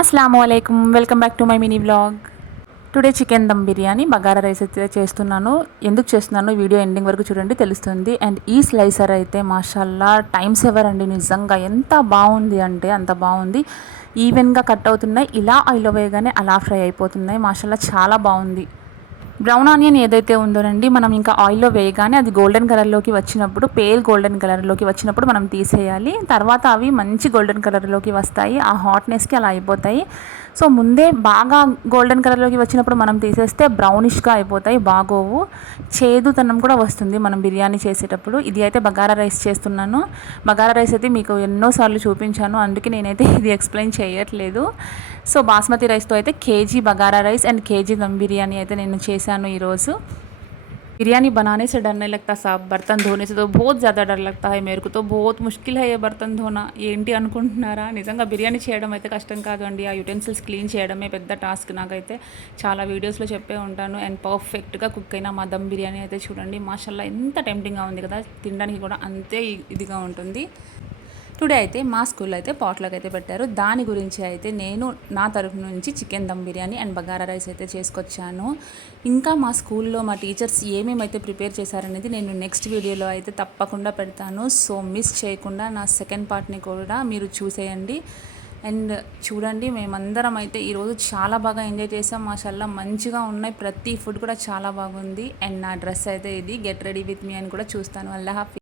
అస్సలాముఅలైకుం, welcome back to my mini vlog. Today chicken dum biryani bagara rice అయితే చేస్తున్నాను. ఎందుకు చేస్తున్నాను వీడియో ఎండింగ్ వరకు చూడండి, తెలుస్తుంది. అండ్ ఈ స్లైసర్ అయితే మాషాల్లా టైం సేవర్ అండి. నిజంగా ఎంత బాగుంది అంటే అంత బాగుంది. ఈవెన్గా కట్ అవుతున్నాయి, ఇలా ఆయిల్లో వేయగానే అలా ఫ్రై అయిపోతున్నాయి. మాషాల్లా చాలా బాగుంది. బ్రౌన్ ఆనియన్ ఏదైతే ఉందోనండి, మనం ఇంకా ఆయిల్లో వేయగానే అది గోల్డెన్ కలర్లోకి వచ్చినప్పుడు, పేల్ గోల్డెన్ కలర్లోకి వచ్చినప్పుడు మనం తీసేయాలి. తర్వాత అవి మంచి గోల్డెన్ కలర్లోకి వస్తాయి. ఆ హాట్నెస్కి అలా అయిపోతాయి. సో ముందే బాగా గోల్డెన్ కలర్లోకి వచ్చినప్పుడు మనం తీసేస్తే బ్రౌనిష్గా అయిపోతాయి, బాగోవు. చేదుతనం కూడా వస్తుంది మనం బిర్యానీ చేసేటప్పుడు. ఇది అయితే బగారా రైస్ చేస్తున్నాను. బగారా రైస్ అయితే మీకు ఎన్నోసార్లు చూపించాను, అందుకే నేనైతే ఇది ఎక్స్ప్లెయిన్ చేయట్లేదు. సో బాస్మతి రైస్తో అయితే KG bagara rice and KG dum biryani అయితే నేను చేశాను ఈరోజు. बिरयानी बनाने से डर नहीं लगता साहब, बर्तन धोने से तो बहुत ज़्यादा डर लगता है मेरे को. तो बहुत मुश्किल है ये बर्तन ధోనా. ఏంటి అనుకుంటున్నారా? నిజంగా బిర్యానీ చేయడం అయితే కష్టం కాదండి. ఆ యుటెన్సిల్స్ క్లీన్ చేయడమే పెద్ద టాస్క్. నాకైతే చాలా వీడియోస్లో చెప్పే ఉంటాను. అండ్ పర్ఫెక్ట్గా కుక్ అయిన మా దమ్ బిర్యానీ అయితే చూడండి, మాషాల్లా ఎంత టెంప్టింగ్గా ఉంది కదా. తినడానికి కూడా అంతే ఇదిగా ఉంటుంది. టుడే అయితే మా స్కూల్లో అయితే పాట్లకు అయితే పెట్టారు. దాని గురించి అయితే నేను నా తరఫు నుంచి chicken dum biryani and bagara rice అయితే చేసుకొచ్చాను. ఇంకా మా స్కూల్లో మా టీచర్స్ ఏమేమైతే ప్రిపేర్ చేశారనేది నేను నెక్స్ట్ వీడియోలో అయితే తప్పకుండా పెడతాను. సో మిస్ చేయకుండా నా సెకండ్ పార్ట్ని కూడా మీరు చూసేయండి. అండ్ చూడండి, మేమందరం అయితే ఈరోజు చాలా బాగా ఎంజాయ్ చేసాం. మాషాల్లా మంచిగా ఉన్నాయి, ప్రతి ఫుడ్ కూడా చాలా బాగుంది. అండ్ నా డ్రెస్ అయితే ఇది, గెట్ రెడీ విత్ మీ అని కూడా చూస్తాను. అల్లా హాఫీ.